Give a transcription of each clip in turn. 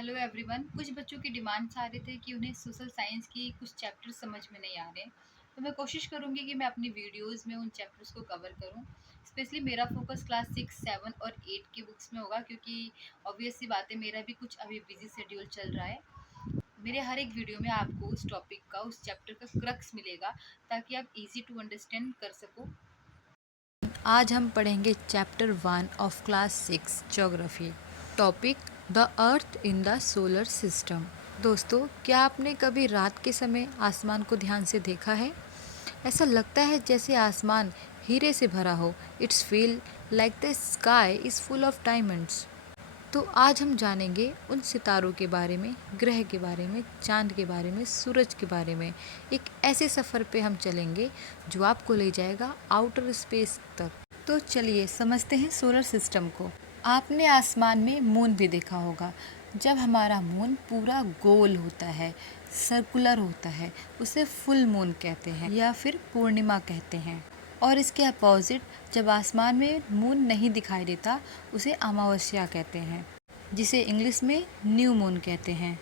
Hello everyone. कुछ बच्चों की डिमांड्स आ रहे थे कि उन्हें सोशल साइंस की कुछ चैप्टर समझ में नहीं आ रहे, तो मैं कोशिश करूंगी कि मैं अपनी वीडियोस में उन चैप्टर्स को कवर करूं। स्पेशली मेरा फोकस क्लास 6, 7 और 8 की बुक्स में होगा, क्योंकि ऑब्वियस सी बात है, मेरा भी कुछ अभी बिजी शेड्यूल चल रहा है। मेरे हर एक वीडियो में आपको उस टॉपिक का, उस चैप्टर का क्रक्स मिलेगा, ताकि आप इजी टू अंडरस्टैंड कर सको। आज हम पढ़ेंगे chapter 1 of class 6 geography. Topic the earth in the solar system. दोस्तों, क्या आपने कभी रात के समय आसमान को ध्यान से देखा है? ऐसा लगता है जैसे आसमान हीरे से भरा हो। It's feel like the sky is full of diamonds. तो आज हम जानेंगे उन सितारों के बारे में, ग्रह के बारे में, चांद के बारे में, सूरज के बारे में। एक ऐसे सफ़र पे हम चलेंगे जो आपको ले जाएगा आउटर स्पेस तक। तो चलिए समझते हैं सोलर सिस्टम को। आपने आसमान में मून भी देखा होगा। जब हमारा मून पूरा गोल होता है, सर्कुलर होता है, उसे फुल मून कहते हैं या फिर पूर्णिमा कहते हैं। और इसके अपोजिट, जब आसमान में मून नहीं दिखाई देता, उसे अमावस्या कहते हैं, जिसे इंग्लिश में न्यू मून कहते हैं।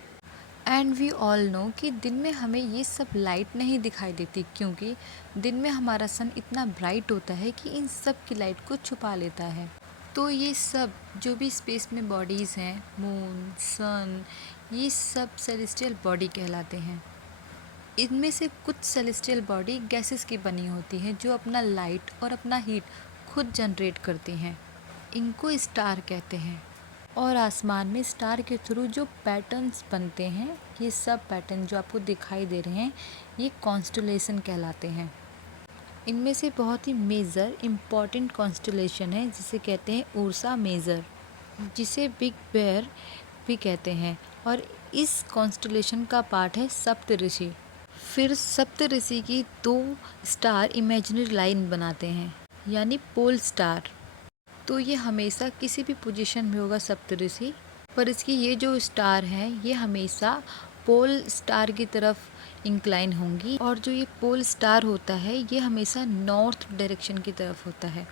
एंड वी ऑल नो कि दिन में हमें ये सब लाइट नहीं दिखाई देती, क्योंकि दिन में हमारा सन इतना ब्राइट होता है कि इन सब की लाइट को छुपा लेता है। तो ये सब जो भी स्पेस में बॉडीज़ हैं, मून, सन, ये सब सेलेस्टियल बॉडी कहलाते हैं। इनमें से कुछ सेलेस्टियल बॉडी गैसेस की बनी होती हैं, जो अपना लाइट और अपना हीट खुद जनरेट करती हैं। इनको स्टार कहते हैं। और आसमान में स्टार के थ्रू जो पैटर्न्स बनते हैं, ये सब पैटर्न जो आपको दिखाई दे रहे हैं, ये कॉन्स्टलेशन कहलाते हैं। इनमें से बहुत ही मेजर इम्पॉर्टेंट कॉन्स्टलेशन है जिसे कहते हैं उर्सा मेजर, जिसे बिग बेयर भी कहते हैं। और इस कॉन्स्टलेशन का पार्ट है सप्तऋषि। फिर सप्तऋषि की दो स्टार इमेजिनरी लाइन बनाते हैं, यानी पोल स्टार। तो ये हमेशा किसी भी पोजीशन में होगा सप्तऋषि, पर इसकी ये जो स्टार हैं, ये हमेशा पोल स्टार की तरफ इंक्लाइन होंगी। और जो ये पोल स्टार होता है, ये हमेशा नॉर्थ डायरेक्शन की तरफ होता है।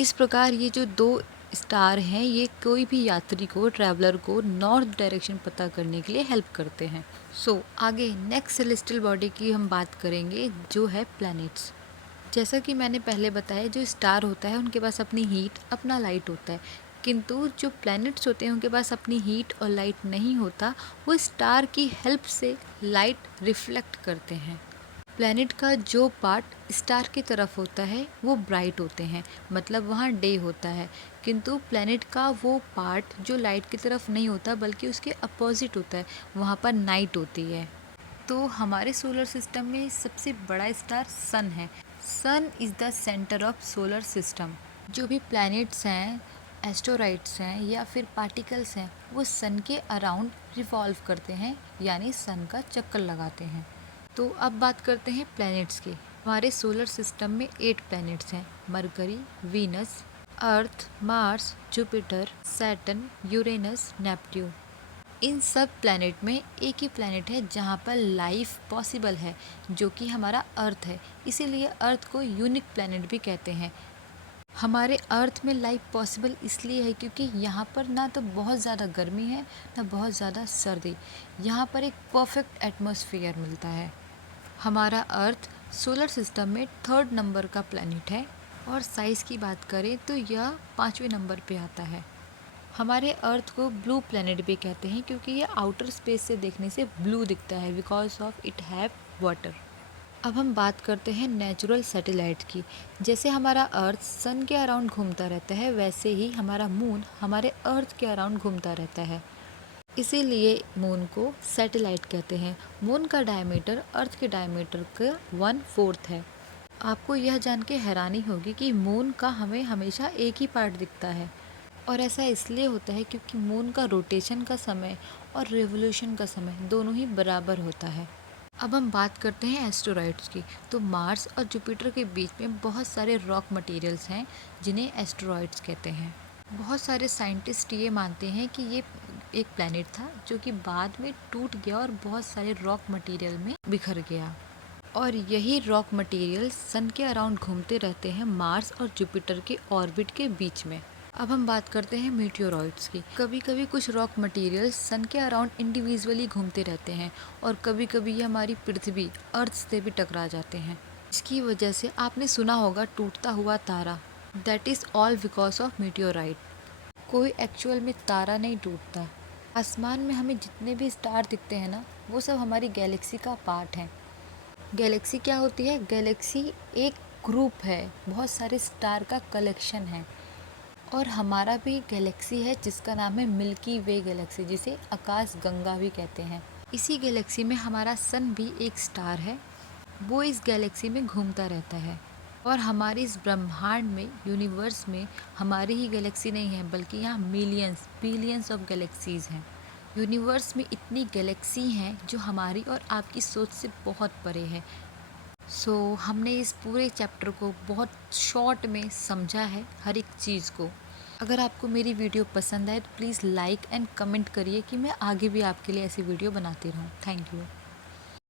इस प्रकार ये जो दो स्टार हैं, ये कोई भी यात्री को, ट्रैवलर को नॉर्थ डायरेक्शन पता करने के लिए हेल्प करते हैं। आगे नेक्स्ट सेलेस्टियल बॉडी की हम बात करेंगे, जो है प्लैनेट्स। जैसा कि मैंने पहले बताया, जो स्टार होता है उनके पास अपनी हीट, अपना लाइट होता है, किंतु जो प्लैनेट्स होते हैं उनके पास अपनी हीट और लाइट नहीं होता। वो स्टार की हेल्प से लाइट रिफ्लेक्ट करते हैं। प्लैनेट का जो पार्ट स्टार की तरफ होता है वो ब्राइट होते हैं, मतलब वहाँ डे होता है। किंतु प्लैनेट का वो पार्ट जो लाइट की तरफ नहीं होता, बल्कि उसके अपोजिट होता है, वहाँ पर नाइट होती है। तो हमारे सोलर सिस्टम में सबसे बड़ा स्टार सन है। Sun is the centre of solar system. जो भी प्लैनेट्स हैं, एस्टेरॉइड्स हैं या फिर पार्टिकल्स हैं, वो सन के अराउंड रिवॉल्व करते हैं, यानी सन का चक्कर लगाते हैं। तो अब बात करते हैं प्लैनेट्स की। हमारे सोलर सिस्टम में 8 प्लैनेट्स हैं: Mercury, Venus, Earth, Mars, Jupiter, Saturn, Uranus, Neptune. इन सब प्लैनेट में एक ही प्लैनेट है जहाँ पर लाइफ पॉसिबल है, जो कि हमारा अर्थ है। इसीलिए अर्थ को यूनिक प्लैनेट भी कहते हैं। हमारे अर्थ में लाइफ पॉसिबल इसलिए है क्योंकि यहाँ पर ना तो बहुत ज़्यादा गर्मी है, ना बहुत ज़्यादा सर्दी। यहाँ पर एक परफेक्ट एटमॉस्फेयर मिलता है। हमारा अर्थ सोलर सिस्टम में 3rd नंबर का प्लैनेट है, और साइज़ की बात करें तो यह 5वें नंबर पे आता है। हमारे अर्थ को ब्लू प्लैनेट भी कहते हैं, क्योंकि ये आउटर स्पेस से देखने से ब्लू दिखता है, because of it have water. अब हम बात करते हैं नेचुरल सैटेलाइट की। जैसे हमारा अर्थ सन के अराउंड घूमता रहता है, वैसे ही हमारा मून हमारे अर्थ के अराउंड घूमता रहता है। इसीलिए मून को सैटेलाइट कहते हैं। मून का डायमीटर अर्थ के डायमीटर का 1/4 है। आपको यह जान के हैरानी होगी कि मून का हमें हमेशा एक ही पार्ट दिखता है, और ऐसा इसलिए होता है क्योंकि मून का रोटेशन का समय और रिवोल्यूशन का समय दोनों ही बराबर होता है। अब हम बात करते हैं एस्टेरॉइड्स की। तो मार्स और जुपिटर के बीच में बहुत सारे रॉक मटेरियल्स हैं, जिन्हें एस्टेरॉइड्स कहते हैं। बहुत सारे साइंटिस्ट ये मानते हैं कि ये एक प्लैनेट था जो कि बाद में टूट गया और बहुत सारे रॉक मटेरियल में बिखर गया। और यही रॉक मटेरियल सन के अराउंड घूमते रहते हैं, मार्स और जुपिटर के ऑर्बिट के बीच में। अब हम बात करते हैं मीटियोरॉइड्स की। कभी कभी कुछ रॉक मटेरियल्स सन के अराउंड इंडिविजुअली घूमते रहते हैं और कभी कभी ये हमारी पृथ्वी अर्थ से भी टकरा जाते हैं। इसकी वजह से आपने सुना होगा टूटता हुआ तारा। That is all because of meteorite. कोई एक्चुअल में तारा नहीं टूटता। आसमान में हमें जितने भी स्टार दिखते हैं ना, वो सब हमारी गैलेक्सी का पार्ट हैं। गैलेक्सी क्या होती है? गैलेक्सी एक ग्रुप है, बहुत सारे स्टार का कलेक्शन है। और हमारा भी गैलेक्सी है जिसका नाम है मिल्की वे गैलेक्सी, जिसे आकाश गंगा भी कहते हैं। इसी गैलेक्सी में हमारा सन भी एक स्टार है। वो इस गैलेक्सी में घूमता रहता है। और हमारे इस ब्रह्मांड में, यूनिवर्स में, हमारी ही गैलेक्सी नहीं है बल्कि यहाँ मिलियंस बिलियंस ऑफ गैलेक्सीज़ हैं। यूनिवर्स में इतनी गैलेक्सी हैं जो हमारी और आपकी सोच से बहुत परे है। हमने इस पूरे चैप्टर को बहुत शॉर्ट में समझा है, हर एक चीज़ को। अगर आपको मेरी वीडियो पसंद आए तो प्लीज़ लाइक एंड कमेंट करिए कि मैं आगे भी आपके लिए ऐसी वीडियो बनाती रहूँ। Thank you.